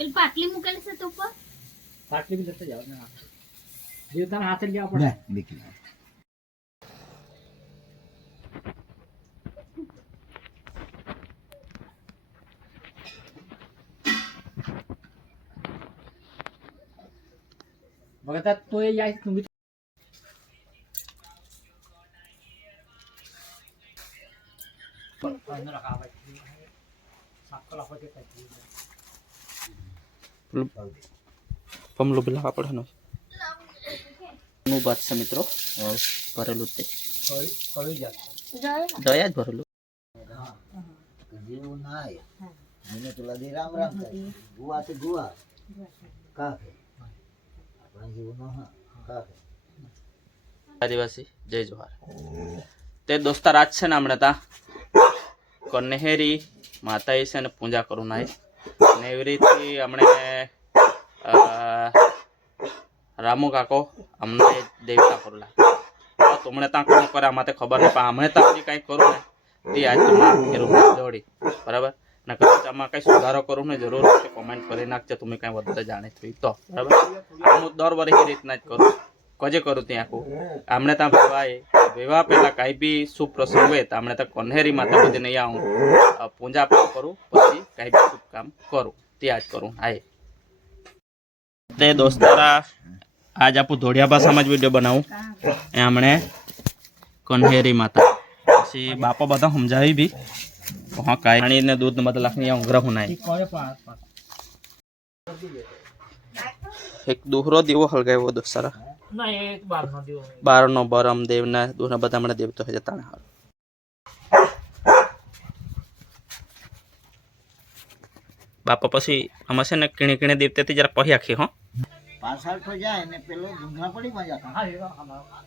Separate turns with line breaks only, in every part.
પેલી પાટલી મૂકેલી છે તો ઉપર?
પાટલી બી લેતા જાઓ ને. દેવતાના હાથે લેવા પડે.
લે દીકરી
ભગત તો એ જાય
પમલું બી લાવવા પડે ને નું બાદ છે મિત્રો. ભરેલું તે. દયા જ ભરેલું.
જેવું ના મને તો લદી રામ રામ ગુવા તો ગુવા. કાકે? આપણા જેવું ન હા કાકે?
આદિવાસી જય જોહાર તે દોસ્તાર આજ છે ને હમણાં તા. કનેહેરી માતા છે ને પૂજા કરું નાય. ને એવી રીતે અમને રામુ કાકો અમને દેવતા કરલા તો તુમણે ત્યાં કોણ કરે અમારે ખબર નહીં, પણ અમને ત્યાં કાંઈ કરું ને, તે આજ તમારે જોડી બરાબર? ને કદાચ આમાં કંઈ સુધારો કરું ને જરૂર છે કોમેન્ટ કરી નાખજો, તમે કાંઈ વધારે જાણે તો તો. બરાબર? હું દર વર્ષે રીતના જ કરું. કજે કરું ત્યાં આખું? આમણે ત્યાં વિવાહ વિવાહ પહેલા કાંઈ બી પ્રસંગ હોય તો હમણાં તો કન્હેરી માતા બધી નહીં આવું. પૂજા પાઠ કરું, પછી કાંઈ બી શુભ કામ કરું. ત્યાં જ કરું. હાય. તે દોસ્તારા, આજ આપું ધોળિયા ભાષામાં જ વીડિયો બનાવું. એ હમણે કન્હેરી માતા. પછી બાપા બધા સમજાવી બી. હા, કાંઈ પાણી ને દૂધ બધા લાખની ઊંઘરા હું નાય. એક દોહરો દીવો હલગાવ્યો દોસ્તારા. બારનો બરમ દેવના દોના બધા હમણાં દેવતો હે જતા હારું બાપા પછી આમાં છે ને કીણે કીણે દેવતાથી જરા પહી આખી હો.
પાછળ તો જાય ને પેલો ડુંગરા પડી મજા
હા એ હા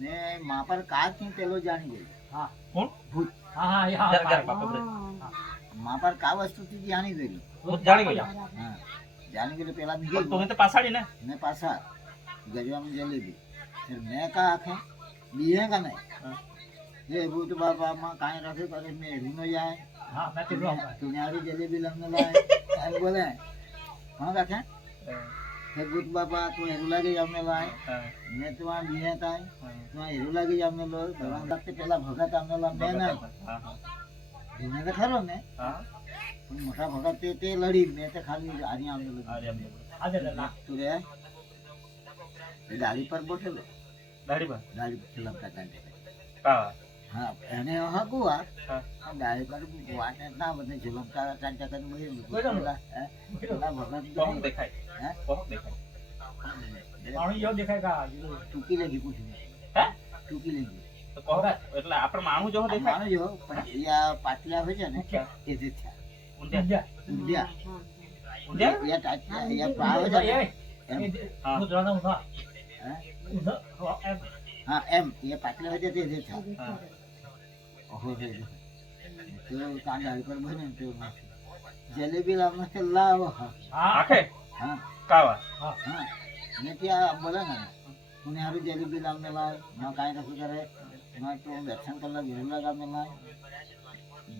ને મા પર કાચની પેલો જાણી ગયો.
હા. કોણ
ભૂત.
હા હા યાર હા
જરા જરા બાપા.
મા પર કા વસ્તુ થી જાણી
ગયો જાણી ગયો.
હા. જાણી ગયો પેલા બી
તમે
ગઈ
તો પાછાડી ને.
ને પાછા. ગજવામાં જલેબી फिर मैं का आखे बीहे का नहीं ये भूत बाबा माँ काहे रखे करे मैं हीनो जाए
હા મેં તો જો
तुम्हारी जलेबी लगने लाए हम बोले हाँ काके फिर भूत बाबा तू हेरू लगे जाने लाए मैं तो वहाँ बीहे ताई तो वहाँ हेरू लगे जाने लो भगवान लगते पहला भगत आने ला मैं नहीं बीहे तो खरो ने પણ મોટા ભગત તે તે લડી મેં તો ખાલી આરી આમને લડી
આજે ના
તું રે ગાડી પર બેઠેલો
દાઢી પર?
ગાડી પર ચલાવતા કાંઠે
કા
હા એને હકુઆ
હા.
ગાડી પર વાટે ના બધે ઝુલમતા ચાંચા કરી બધી
બરાબર.
પેલા હે? પેલા ભગત
કોણ દેખાય.
હે?
કોણ દેખાય.
પાણી જેવો દેખાય કા
ટૂંકી લગી પૂછ્યું
હે?
ટૂંકી લગી
તો કોણ એટલે આપણે માણું જો દેખાય?
માનો જો પણ એ આ પાટલા હોય છે ને એ જે થયા.
ઊંધ્યા.
ઊંધિયા.
ઊંધ્યા.
એ ટાચા એ પાવ છે ને એમ.
હા.
હે? હા એમ. એ પાટલા હોય તે જે થયા.
હા.
ઓહો રે રે. તો કાંડા ઉપર બને તો જલેબી લાવને તે લાવો હા.
આખે?
હા.
કાવા?
હા. મેં ત્યાં બોલે ને તું હારું જલેબી લાવને લાવ. ના કાંઈ નથી કરે. ના તો દર્શન કલાક ઘેર લગાવને લાવ.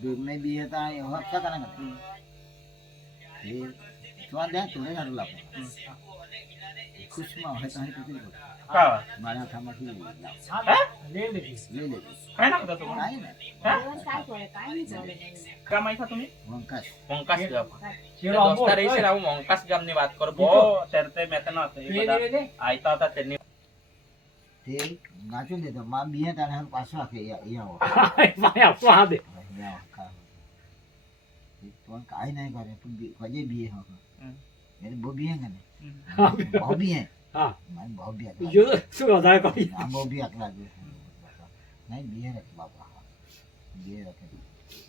દૂધને બી હતા એ હપ્તા કરે વાંધે થોડે સારું લાવો ખુશમાં હોય તો અહીં પૂછી
લો
મારા ખામાંથી લઈ
લેજો
લઈ લેજો
કાઈ ના તો
કાઈ ના
કામ આઈ થા તમે
વંકાસ
વંકાસ ગામ
શેરો
આવો રહી છે હું વંકાસ ગામની વાત કરું બહુ તેરતે મેતન હતો એ બધા આઈતા હતા તેની
તે નાચું દેતો માં બીએ તારે પાછો આખે અહીંયા
આવો હા દે
કાઈ નહીં કરે તું કજે બીએ
હા
मेरे वो भी है कने
हाँ.
भाव भी है
हाँ.
मैं भाव भी अकला
જો શું વધારે કરી
हम भाव भी अकला जो है नहीं भी है रख बाबा भी है रखे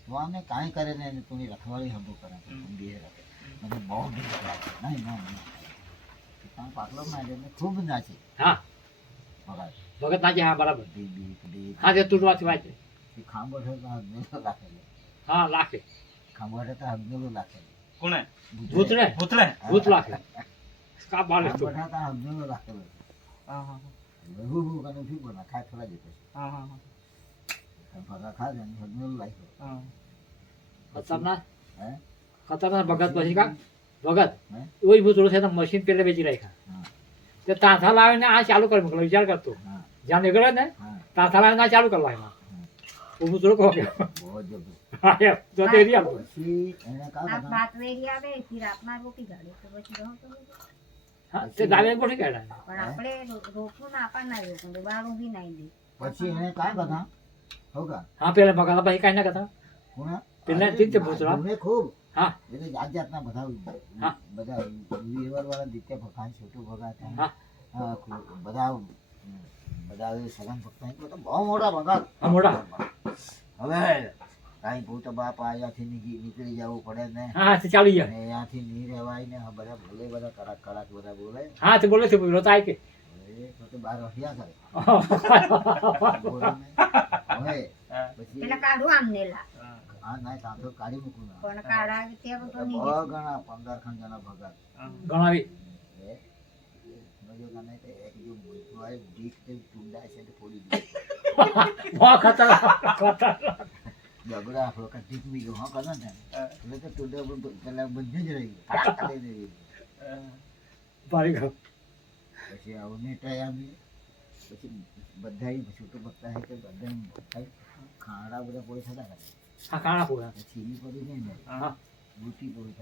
तो हमने काय करे ने तुम्हें रखवाली हम करे तुम भी है रखे मैंने भाव भी अकला नहीं नहीं नहीं काम पाटलो में ने खूब नाचे
હા
बघा
ભગત નાજી હા બરાબર
बी बी बी
હા જે તૂટવાથી વાંચે
खांबो ठेवता हगनेलो लाखेलो
હા લાખે
खांबो ठेवता हगनेलो लाखेलो
कोण
કોણે
ભૂતળે?
ભૂતળે. ભૂતળા કા બાલે તો
હું હા
હા.
હે
ખતરનાક? ભગત પછી કા? ભગત. ઓય ભૂતળો છે તો મશીન પેલે વેચી રાખ્યા. તે તાથા લાવીને આ ચાલુ કરી મોકલો વિચાર કરતો જ્યાં નીકળે ને તાથા લાવીને આ ચાલુ કરવા એમાં ઓ ભૂતળો કહો. તો તે એરી આપો.
ભાત વેરી આવે ફિર આપના રોટી ગાળે તો પછી રહો તો
હા, તે
પણ આપણે ના ના રોકું બી દે
પછી એને કાંઈ બધા હોગા
હા પેલા ભગત પછી કાંઈ ના કરતા
કોણા
પેલા તીન તે ભૂતળા.
ખૂબ
હા.
એટલે જાત જાતના બધા
હા.
બધા વીરવર વાળા દિત્ય ભગવાન છોટું ભગવાન
હા.
હા, ખૂબ બધા બધા સગન ભક્ત બધા બહુ મોટા ભગત.
હા, મોટા.
હવે કાંઈ ભૂત બાપ અહીંયાથી નીકળી નીકળી જવું પડે ને.
હા ચાલુ ગયા.
અહીંયાથી નહીં રહેવાય ને બધા બોલે બધા કડાક કડાક બધા બોલે.
હા તે બોલે છે બોલો તો કે.
તો બાર હઠિયા કરે. હવે પછી
એટલે કાઢું આમ નેલા
આ ના કાઢી મૂકું
પણ કાઢા
ઘણા પંદર ખંડ જણા ભગત
ગણાવી
જબરા આપણો ને. એટલે તો બંધ બધાય ખાડા બધા પોળી થતા કરે.
હા
પડી જાય ને, બુટી પોળી.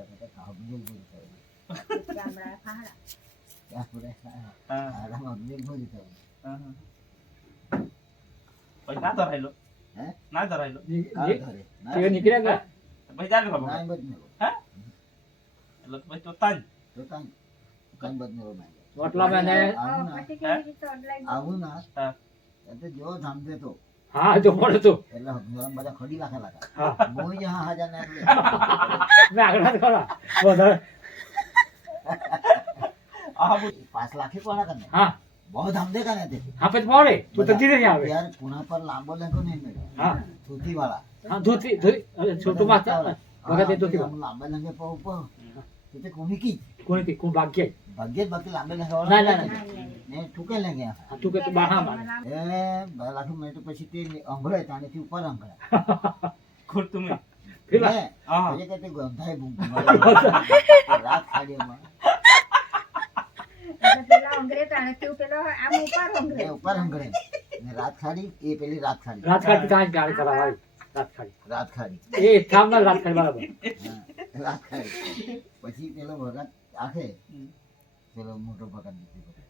ના ધરાયેલો
હે?
ના ધરાયેલો
ની- ની- નીકળ્યા ગયા
પછી ચાલે ખબર
બદનેલો.
એટલે પછી તો તાજ
તો બદનેલો નાય.
રોટલા ને
ના
રીતે અડલાઈ ગયું?
આવું ના એટલે જો થાંભે તો
હા તો પડે તો
એટલે બધા ખડી લાખે લાખે
હા
જહા હાજર ના.
મેં જ ખરા વધારે
પાંચ લાખે કોના કરને?
હા.
બહુ ધામધે કરને તે?
હા પછી પડે તું તો ધીરે આવે.
ત્યારે પુના પર લાંબો લેખો નહીં મળ્યો
હા.
ધોતી વાળા
હા ધોતી ધોતી છોટું માથા વખતે ધોતી.
લાંબે લેંગે પર ઉપર તે કોની કી.
કોની થી કોણ ભાગ્ય.
ભાગ્યે બાકી લાંબે લેંગે
ના, ના, ના.
ને. ટૂંકે લેંગે
હા તું કે તું મારે
એ લાખ મિનિટ પછી તે અંભળે તાણેથી ઉપર અંભળે.
ખોટું મેં
પેલા?
હા
પછી કે તે ગંધાય બૂમ રાત ખાડીમાં
પેલા અંગરે તાણે તું પેલો આમ ઉપર અંગરે
એ ઉપર અંગડે ને રાત ખાડી એ પેલી રાત ખાડી.
રાજકારણી ત્યાં જ ગાડી કરાવાય રાજકારણી
રાત ખાડી.
એ થામના રાજકારણી બરાબર.
રાત ખાડી. પછી પેલો ભગત આખે પેલો મોટો ભગત દીધો.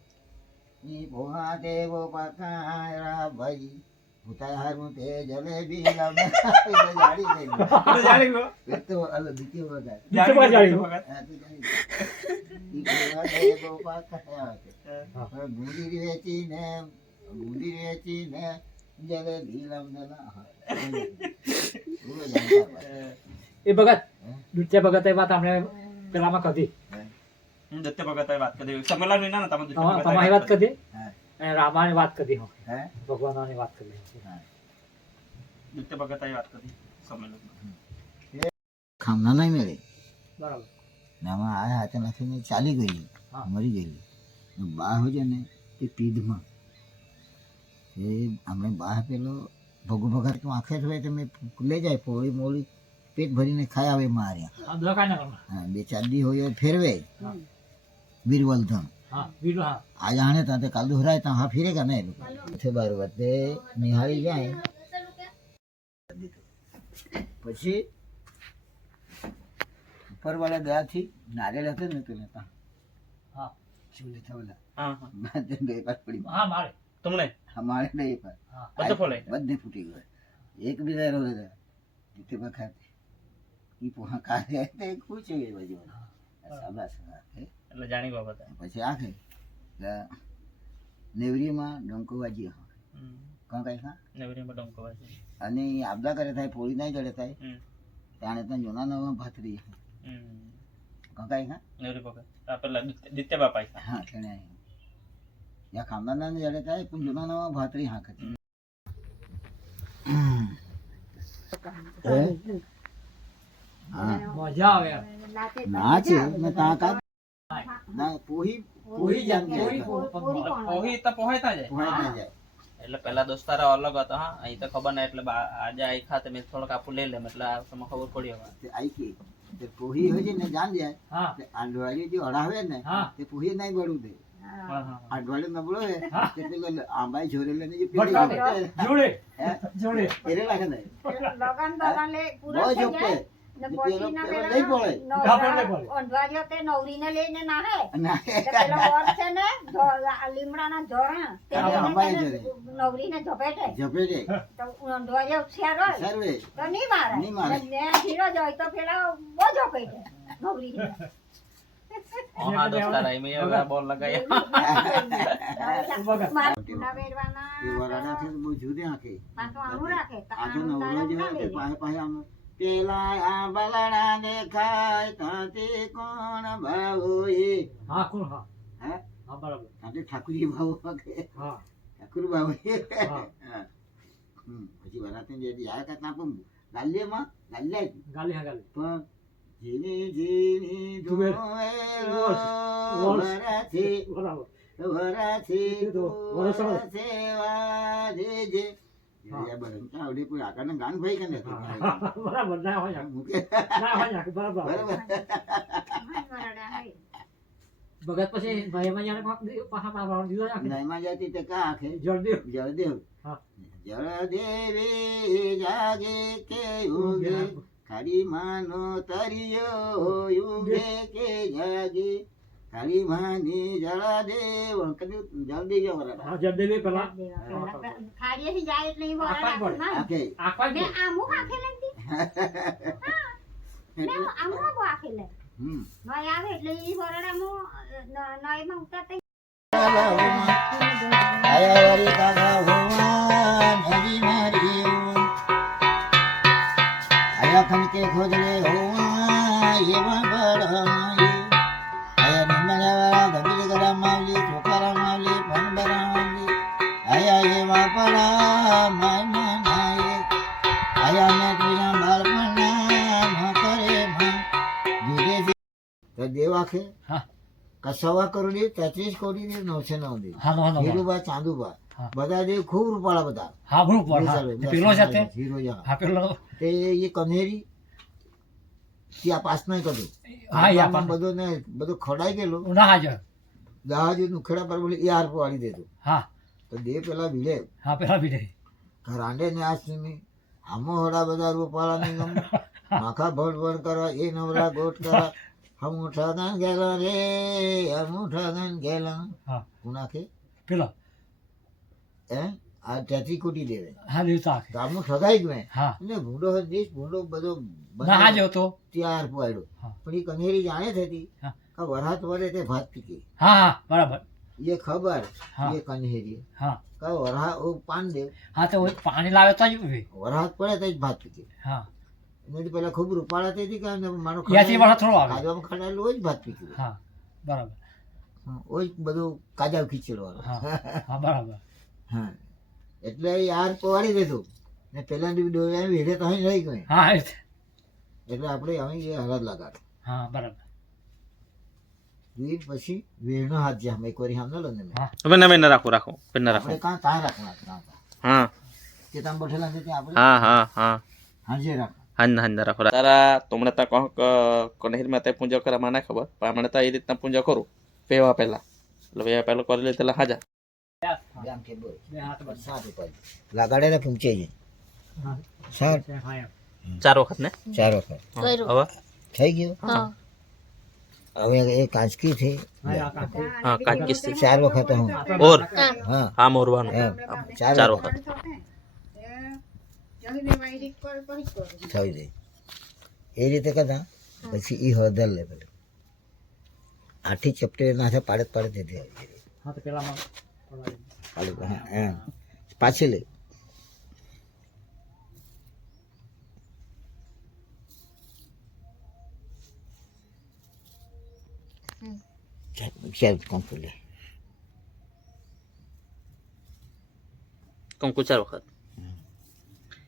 ઈ ભોહા દેવો પકારા ભાઈ. હારું તે જલેબી હા. હવે બુંદી વેચીને બુંદી વેચીને જલેબી
એ ભગત નૃત્ય ભગત એ વાત આપણે પેલામાં કદી
હું? દત્ત ભગત વાત કરી. સંમેલન વિના ને તમે
તમારી વાત કદી
હા.
અને રામાની વાત કરી હો
હે?
ભગવાનની વાત કરી
દત્ત ભગત વાત કરી સંમેલન
ખામના નહીં મળે?
બરાબર.
ને આમાં આ હાથે નાખીને ચાલી ગઈ
હા.
મરી ગયેલી. બા હોય છે ને તે પીધમાં એ અમે બા પેલો ભગુ ભગત તું આંખે હોય તો મેં લઈ જાય પોળી મોળી પેટ ભરીને ખાઈ આવે માર્યા.
હા
બે ચાર દી હોય ફેરવે. વીરવલધન
હા
આ જાણે ત્યાં તે કાલ દોહરાય ત્યાં હા ફીરે ને એ લોકો છે નિહાળી જાય. પછી ઉપરવાળા દયાથી નારેલ હતો ને તું લેતા
હા.
શું લેતા ઓલા.
હા હા.
બે પાસ પડી
હા મારે.
તમને?
અમારે બે પાસ
બધે ફોલે
બધે ફૂટી ગયો. એક બીજા હતા જીતે વખત ઈ પોહા કાઢે. તે ખુશ થઈ બાજુ શાબાશ હે.
એટલે જાણી બધા
પછી આખે. એટલે નેવરીમાં ડંકો વાજી કાં કઈ ખા
નેવરીમાં ડંકો વાજી
અને આપદા કરે થાય પોળી નહીં જડે થાય. તાણે ત્યાં જૂના નવા ભાતરી. કાં કઈ ખા
નેવરી ભગત આ પેલા દિત્ય- દિત્ય બાપા
હા તેને યા ખામદાના ને જડે થાય પણ જૂના નવા ભાતરી હા? ખતી
મજા આવે.
ના છે મેં તા કા ના પોહી
પોહી
તો જાય.
જાય.
એટલે પેલા દોસ્તારો અલગ હતો હા. અહીં તો ખબર ના એટલે આજે આઈ ખાતે મેં થોડોક આપું લઈ લેમ એટલે આ તમને ખબર પડી હવે.
આઈ કે તે પોહી હોય છે ને જાન જાય.
હા.
તે આંડવાળી જે અડાવે ને તે પોહી નહીં બળું દે.
હા.
હા, હા.
આંડવાળી નબળો હે. તે પેલો આંબાઈ જોડે લઈને જે.
જોડે જોડે.
એરે લાગે ને.
લગન બગન લે પૂરા થઈ જાય.
જુદે આંખે. આજો નવરો
તારે
જે હોય
ના
તે
વેરે.
પાહે પાહે આમ પેલા આ બલડા દેખાય તાતે કોણ ભાવો એ
હા કોણ? હા.
હે?
હા બરાબર.
તાતે ઠાકુરજી ભાવો કે
હા.
ઠાકુર ભાવો એ
હા.
હા. હમ, પછી વરાતે જે યા કરતા પણ ગાલ્યમાં ગાલ્યા
ગાલી હા
પણ જીની જીની
જુએ.
વરાથી વરાથી
તો વરસ
દેજે
બરાબર ના હોય ના હોય બરાબર. ભગત પછી ભાઈમાં યાર પાછા પાછા દીધો.
નયમાં જતી તે કા આખે?
જળદેવ.
જળદેવ.
હા.
જળદેવી જાગે કે ઉગે ખાલી માનો તરિયો ઉગે કે જાગે. કદી
હા પેલા.
જાય એટલે ઈ
આખા.
આખે
આખે
આમું આખે લે.
હમ.
નય આવે એટલે ઈ ઉતરતા
હરી મારી આયા ખનકે ખોજલે હોવાન એવા બળમાઈ
હા.
કસવા કરોડી તેત્રીસ કોટી ને નવસે નવ દી હીરુબા ચાંદુબા બધા જે ખૂબ રૂપાળા બધા.
હા પેલો
હીરો
હા પેલો.
તે એ કનેરી. ત્યાં પાસ નહીં કર્યું
હા યાર
આમાં ને બધો ખડાઈ ગયેલો.
ના હાજર
દહાજનું ખેડા પર બોલી એ હાર પાડી દેતો
હા.
તો દે પેલા વિલે.
હા પેલા બીજે
ઘરાંડે ને આ સુમી આમો હડા બધા રૂપાળા ની ગમ માખા ભડ ભડ કરવા એ નવરા ગોટ કરવા ગેલા રે હમ ઉઠાદન ગેલા.
હા.
ઉનાખે?
પેલો.
હે? આ ત્યાંથી કૂટી દેવે
હા દેવતા
તો આમનું ઠગાઈ ગયું
હા.
એટલે ભૂંડો દેશ ભૂંડો બધો
ના હાજર હતો
ત્યાર પાડ્યો. પણ એ કનેરી જાણે થતી. કે વરાત વરે તે ભાત પીકે.
હા હા બરાબર.
એ ખબર એ કનેરી.
હા.
કે વરા ઓ પાન દેવ.
હા તો પાણી લાવે તો જ
વરાત પડે તો જ ભાત પીકે.
હા.
એનાથી પેલા ખૂબ રૂપાળા થતી કે મારો માનો
વાળા થોડો આવે.
કાજવામાં ખડાયેલું હોય જ ભાત પીકે
હા બરાબર.
હોય બધું કાજા ખીચેલો
હા હા બરાબર.
હા એટલે યાર પવાડી દેતું ને પેલા ડોયા વેડે તો અહીં રહી ગઈ.
હા
એટલે આપણે અહીં હરાજ લગાડ.
હા બરાબર.
એ પછી વેડનો હાથ જ્યાં એક વાર સામે લો ને
હા.
હવે નવે ન રાખો રાખો ન રાખો.
કાં કાં કાં.
હા.
કે તમે બેઠેલા છે ત્યાં આપણે
હા હા હા.
હાજે રાખ
હાંજ હાંજ રાખો તારા તમને તા કહો કે કનેરમાં ત્યાં પૂજા કરવા મને ખબર? પણ મને તો એ રીતના પૂજા કરું. પેવા પહેલા. એટલે વેવા પહેલા કરી લીધેલા હાજા.
લગાડે ને પૂછે છે.
હા
સાત.
ચાર વખત ને?
ચાર વખત.
હવે?
થઈ ગયું? હવે એ કાંચકી છે.
હા
કિસ્સી
ચાર વખત હું.
ઓર?
હા.
હા મોરવાનું.
ચાર વખત
વખત
જઈને વાયરી પર પછી કરું.
થઈ જાય. એ રીતે કરતા પછી એ હળદર લે પેલું આઠી ચપટે નાથે પાડે પાડે દીધી આવી પાછી લે. કંકુ
ચાર વખત.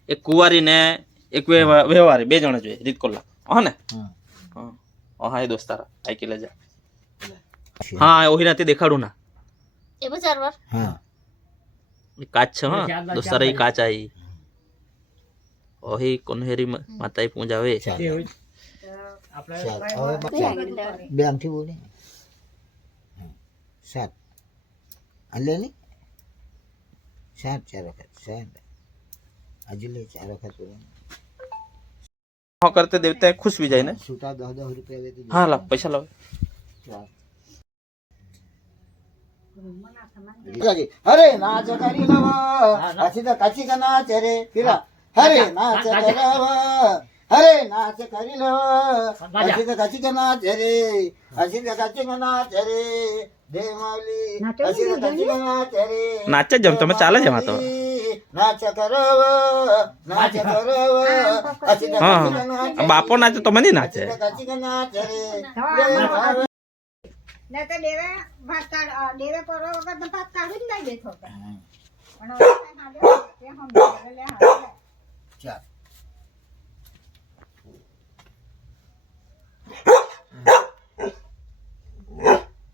એક કુંવારી ને એક વ્યવહાર બે જણા જોઈએ રીત કોલા. હા ને?
હા.
હા. ઓ હા એ દોસ્તારા આઈકી લેજા હા ઓહી રાતે દેખાડું ના.
હા.
કાચ છે હા. દોસ્તારા એ કાચ આઈ. ઓહી કોન્હેરી માતા પૂજા વે
એ હોય. આપણે
ચાલ. હવે ચાલ. બે આમથી બોલે. સાત. હલે ને. સાત ચાર વખત. સાત. હજુ લે ચાર વખત
હા કરતે દેવતા ખુશ બી જાય ને?
છૂટા દસ દસ રૂપિયા તો
હા લાવ પૈસા લાવ.
હરે નાચ કરી લવ. કાચી તો કાચી કા નાચ રે પીલા હરે નાચ કરવ હરે નાચ કરી લવ. કાચી તો કાચી કા નાચ રે કાચી તો કાચી કા નાચ રે દેમાલી કાચી તો કાચી કા નાચ રે
નાચે જમ તમે ચાલે એમાં તો. બાપો નાચે
તો મને નાચે.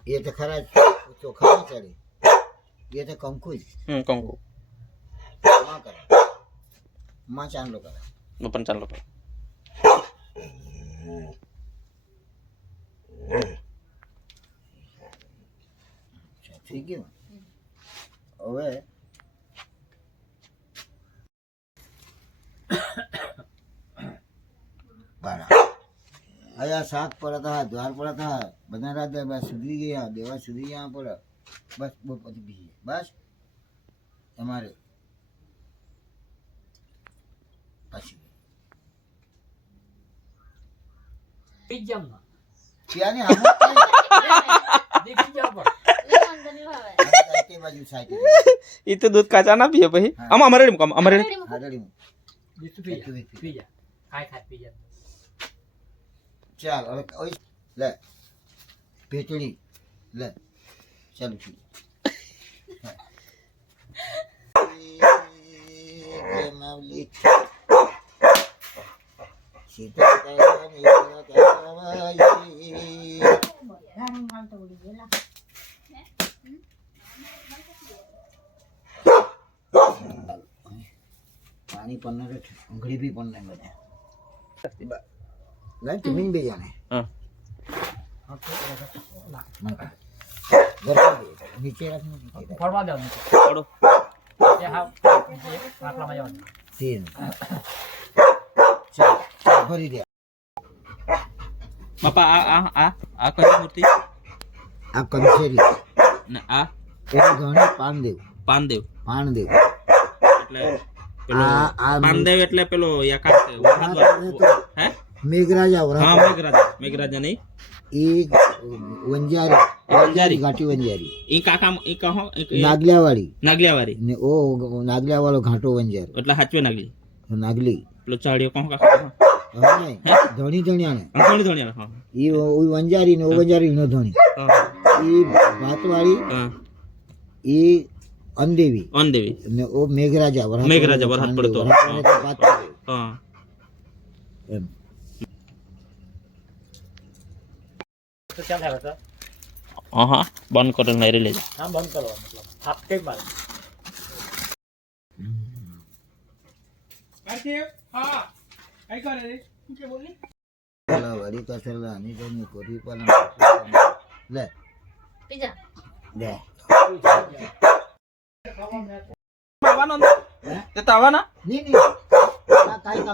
એ તો ખરા ચોખા ચડે. એ તો કંકુ જ.
કંકુ.
માં કરે માં ચાંદલો કરે
પણ ચાલો કરો.
અચ્છા, થઈ ગયું હવે બારા હવે આ શાક પડત હા દ્વાર પડત હા બધા રાત બસ સુધરી ગયા દેવા સુધરી ગયા પડે બસ બહુ પછી બીજી બસ તમારે પછી આ તે બાજુ સાઈડ
ઈ તો દૂધ કાચા ના પીએ પછી આમાં અમારે મૂકો અમારે
ચાલ હવે ઓય લે ભેટડી લે ચાલુ છું માવલી સીતા કાયાની કાયાવાઈ.
ઘાણી માલ તો ઉડી ગયેલા.
પાણી પણ અંગડી બી પણ નહીં બધા. લાઈ ટીમિંગ બે જાણે
હા.
નીચે રાખ.
ફરવા દેવાનું.
પડો
એ હા આટલામાં જવાનું.
ભરી દે.
બાપા આ આ આ આ કઈ મૂર્તિ?
આ કંસેરી
ને આ?
એ ઘણી પાનદેવ
પાનદેવ
પાનદેવ
એટલે પેલો
આ આ
પાનદેવ એટલે પેલો યકાર હે?
મેઘરાજા
હા મેઘરાજા. મેઘરાજા નહીં.
એ વંજારી.
વંજારી.
ઘાટી વંજારી.
ઈ કાકા ઈ કહો
નાગલિયાવાળી.
નાગલિયાવાળી.
ને ઓ નાગલિયાવાળો ઘાટો વંજારી.
એટલે હાચવે નાગલી.
નાગલી.
પેલો ચાળીઓ કહો કાકા?
નહીં ધણી ધણિયાને.
હા
ઈ વંજારી ને ઓ વંજારી નો ધણી.
હા
ઈ ભાતવાળી
હા.
ઈ અંદેવી. ને ઓ મેઘરાજા વરસાદ
મેઘરાજા, વરસાદ પડતો. હા.
એમ.
તો
હા હા બંધ લેજો.
કરો મતલબ હાથ કઈ મારે.
પેલા વળી કસરલા આની જોની કોરી પાલન લે લે
આવવાનો તે તો આવવાના
ની ની આ કાંઈ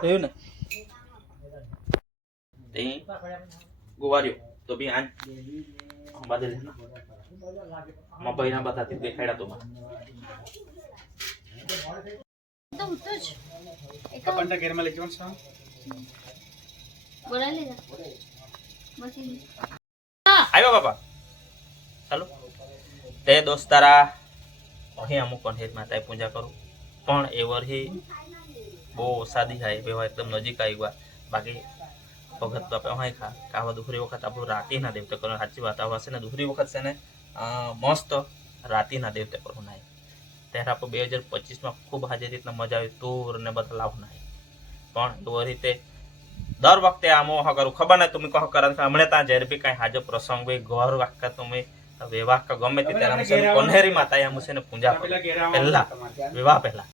કામ ને? મળે.
ગુવાર્યો તો બે કામ કરી દો
એટલે
એવું હરખું એવું ને તે ગુવાર્યો તો બી આન બાદે લે માં બહેના બતાતી દેખાડ્યા તો માં આવ્યો બાપા. ચાલો. તે દોસ્તારા અહીં અમુક કંઠેત માતાએ પૂજા કરું. પણ એ વર્ષે બહુ સાદી થાય બેવા એકદમ નજીક આવી ગયા. બાકી ભગત બાપા અહીં ખા. કાવા દુસરી વખત આપણું રાતીના દેવતે કરો સાચી વાત આવા છે ને દુસરી વખત છે ને અ, મસ્ત રાતીના દેવતે કરવું નાય. ત્યારે આપણે બે હજાર પચીસમાં ખૂબ હાજર રીતના મજા આવી ટૂર ને બધા લાવ નાય. પણ એવી રીતે દર વખતે આમ ઓહ કરું. ખબર નહીં તમે કહો કરો હમણે ત્યાં જ્યારે બી કાંઈ હાજો પ્રસંગ હોય ઘર વાક્કા તમે વિવાહ કે ગમે તે ત્યારે અમે છે ને કોનેરી માતા આમ છે ને પૂજા કરું. પહેલા વિવાહ પહેલા.